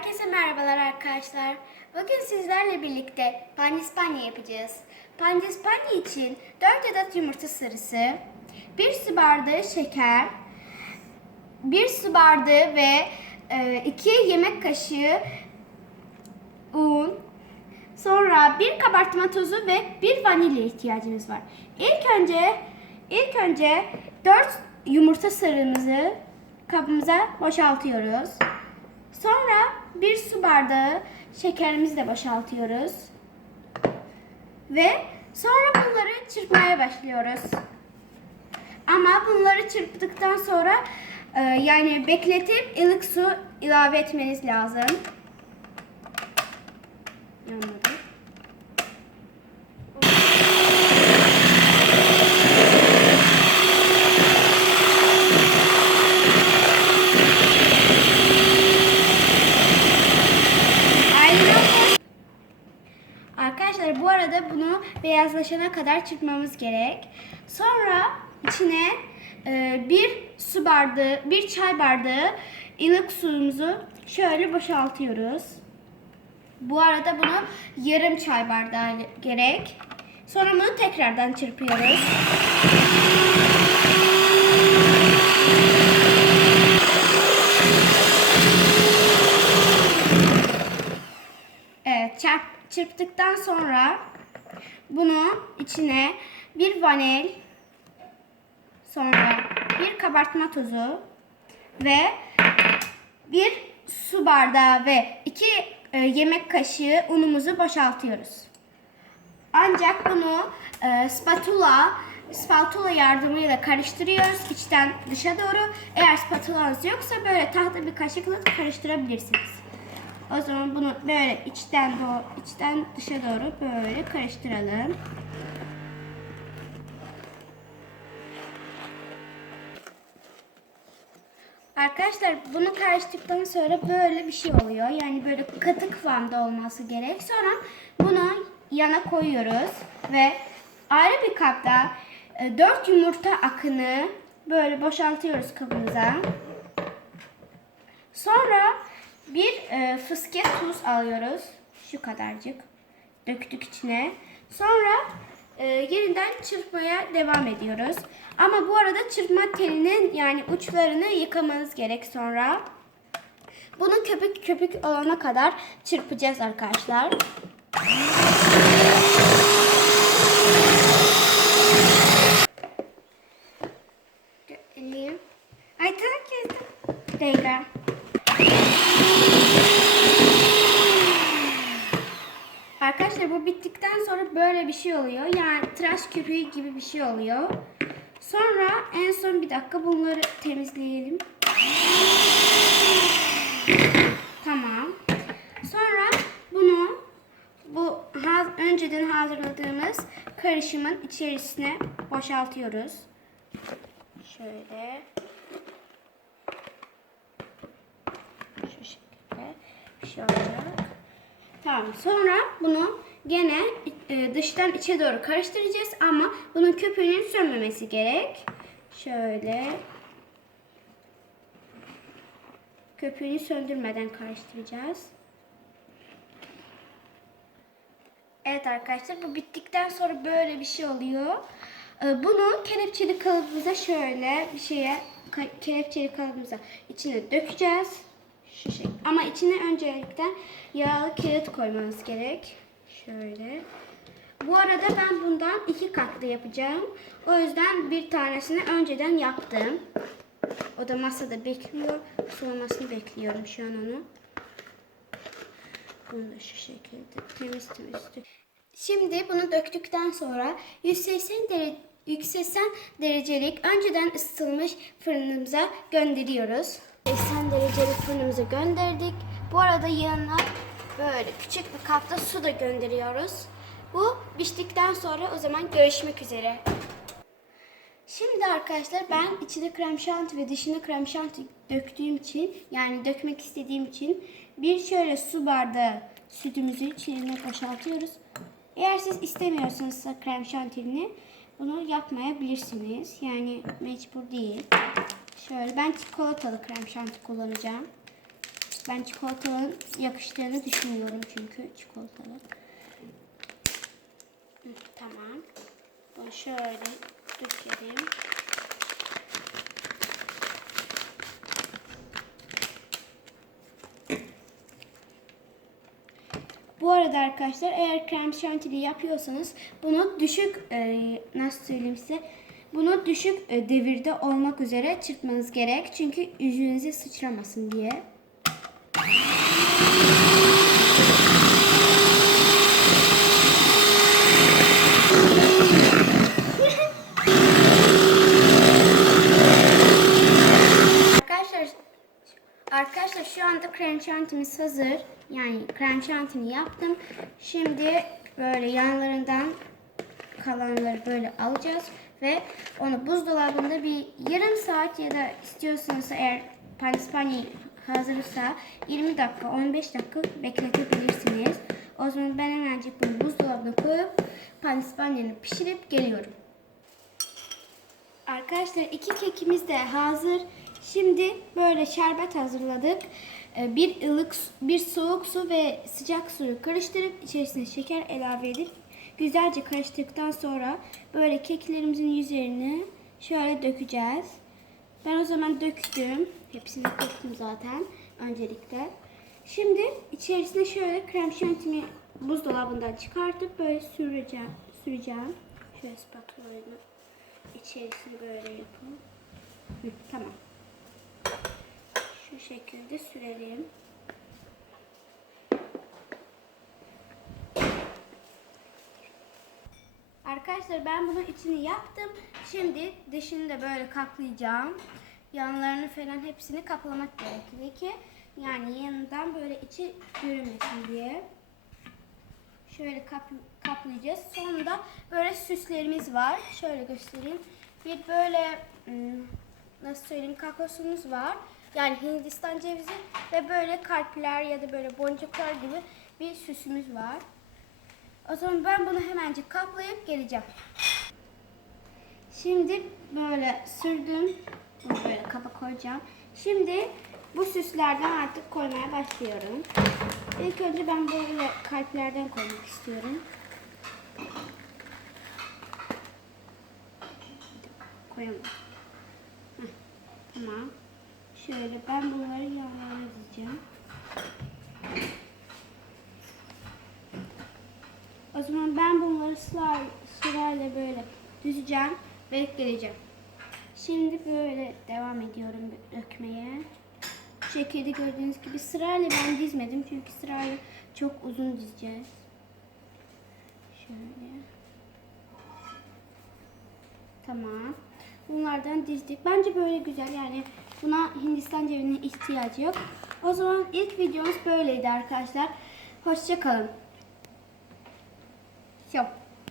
Herkese merhabalar arkadaşlar. Bugün sizlerle birlikte pandispanya yapacağız. Pandispanya için 4 adet yumurta sarısı, 1 su bardağı şeker, 1 su bardağı ve 2 yemek kaşığı un, sonra 1 kabartma tozu ve 1 vanilya ihtiyacımız var. İlk önce ilk önce 4 yumurta sarımızı kabımıza boşaltıyoruz. Sonra bir su bardağı şekerimizi de boşaltıyoruz. Ve sonra bunları çırpmaya başlıyoruz. Ama bunları çırptıktan sonra e, yani bekletip ılık su ilave etmeniz lazım. Arkadaşlar bu arada bunu beyazlaşana kadar çırpmamız gerek. Sonra içine e, bir su bardağı, bir çay bardağı ılık suyumuzu şöyle boşaltıyoruz. Bu arada bunu yarım çay bardağı gerek. Sonra bunu tekrardan çırpıyoruz. Evet, çarp, çırptıktan sonra bunu içine bir vanil, sonra bir kabartma tozu ve bir su bardağı ve iki e, yemek kaşığı unumuzu boşaltıyoruz. Ancak bunu e, spatula spatula yardımıyla karıştırıyoruz içten dışa doğru. Eğer spatulanız yoksa böyle tahta bir kaşıkla karıştırabilirsiniz. O zaman bunu böyle içten doğru, içten dışa doğru böyle karıştıralım. Arkadaşlar bunu karıştıktan sonra böyle bir şey oluyor. Yani böyle katı kıvamda olması gerek. Sonra bunu yana koyuyoruz ve ayrı bir kapta 4 yumurta akını böyle boşaltıyoruz kabımıza. Sonra bir e, fıskiye tuz alıyoruz. Şu kadarcık. Döktük içine. Sonra e, yeniden çırpmaya devam ediyoruz. Ama bu arada çırpma telinin yani uçlarını yıkamanız gerek sonra. Bunu köpük köpük olana kadar çırpacağız arkadaşlar. Eleyim. Ay kestim. Tekrar. Arkadaşlar bu bittikten sonra böyle bir şey oluyor. Yani tıraş köpüğü gibi bir şey oluyor. Sonra en son bir dakika bunları temizleyelim. Tamam. Sonra bunu bu önceden hazırladığımız karışımın içerisine boşaltıyoruz. Şöyle. Şu şekilde olacak. Tamam. Sonra bunu gene e, dıştan içe doğru karıştıracağız ama bunun köpüğünün sönmemesi gerek. Şöyle. Köpüğünü söndürmeden karıştıracağız. Evet arkadaşlar bu bittikten sonra böyle bir şey oluyor. E, Bunu kelepçeli kalıbımıza şöyle bir şeye kelepçeli kalıbımıza içine dökeceğiz. Şu. Ama içine öncelikle yağlı kağıt koymamız gerek. Şöyle. Bu arada ben bundan iki katlı yapacağım. O yüzden bir tanesini önceden yaptım. O da masada bekliyor. Soğumasını bekliyorum şu an onu. Bunu da şu şekilde temiz temiz Şimdi bunu döktükten sonra 180 derece 180 derecelik önceden ısıtılmış fırınımıza gönderiyoruz. 80 derecelik fırınımıza gönderdik. Bu arada yanına böyle küçük bir kapta su da gönderiyoruz. Bu piştikten sonra o zaman görüşmek üzere. Şimdi arkadaşlar ben içine krem şanti ve dışına krem şanti döktüğüm için yani dökmek istediğim için bir şöyle su bardağı sütümüzü içine boşaltıyoruz. Eğer siz istemiyorsanız krem şantini bunu yapmayabilirsiniz. Yani mecbur değil. Şöyle ben çikolatalı krem şanti kullanacağım. Ben çikolatanın yakıştığını düşünüyorum çünkü çikolatalı. Tamam. Bunu şöyle dökelim. Bu arada arkadaşlar eğer krem şantili yapıyorsanız bunu düşük e, nasıl söyleyeyim size bunu düşük e, devirde olmak üzere çırpmanız gerek. Çünkü yüzünüze sıçramasın diye. Arkadaşlar Arkadaşlar şu anda krem şantimiz hazır. Yani krem şantimi yaptım. Şimdi böyle yanlarından kalanları böyle alacağız ve onu buzdolabında bir yarım saat ya da istiyorsanız eğer pandispanya hazırsa 20 dakika 15 dakika bekletebilirsiniz. O zaman ben hemencik bunu buzdolabına koyup pandispanyanı pişirip geliyorum. Arkadaşlar iki kekimiz de hazır. Şimdi böyle şerbet hazırladık. Ee, Bir ılık, bir soğuk su ve sıcak suyu karıştırıp içerisine şeker ilave edip güzelce karıştırdıktan sonra böyle keklerimizin üzerine şöyle dökeceğiz. Ben o zaman döktüm. Hepsini döktüm zaten öncelikle. Şimdi içerisine şöyle krem şantimi buzdolabından çıkartıp böyle süreceğim. süreceğim. Şöyle spatulayla içerisini böyle yapalım. Hı, tamam. Şu şekilde sürelim. Arkadaşlar ben bunun içini yaptım. Şimdi dışını da böyle kaplayacağım. Yanlarını falan hepsini kaplamak gerekiyor ki yani yanından böyle içi görünmesin diye. Şöyle kap, kaplayacağız. Sonunda böyle süslerimiz var. Şöyle göstereyim. Bir böyle ım, nasıl söyleyeyim kakosumuz var. Yani Hindistan cevizi ve böyle kalpler ya da böyle boncuklar gibi bir süsümüz var. O zaman ben bunu hemencik kaplayıp geleceğim. Şimdi böyle sürdüm. Bunu böyle kaba koyacağım. Şimdi bu süslerden artık koymaya başlıyorum. İlk önce ben böyle kalplerden koymak istiyorum. Koyamadım. Heh, tamam. Şöyle ben bunları yanlarına dizeceğim. O zaman ben bunları sırayla, sırayla böyle düzeceğim ve ekleyeceğim. Şimdi böyle devam ediyorum dökmeye. Şekilde gördüğünüz gibi sırayla ben dizmedim çünkü sırayla çok uzun dizeceğiz. Şöyle. Tamam. Bunlardan dizdik. Bence böyle güzel yani buna Hindistan cevizine ihtiyacı yok. O zaman ilk videomuz böyleydi arkadaşlar. Hoşçakalın.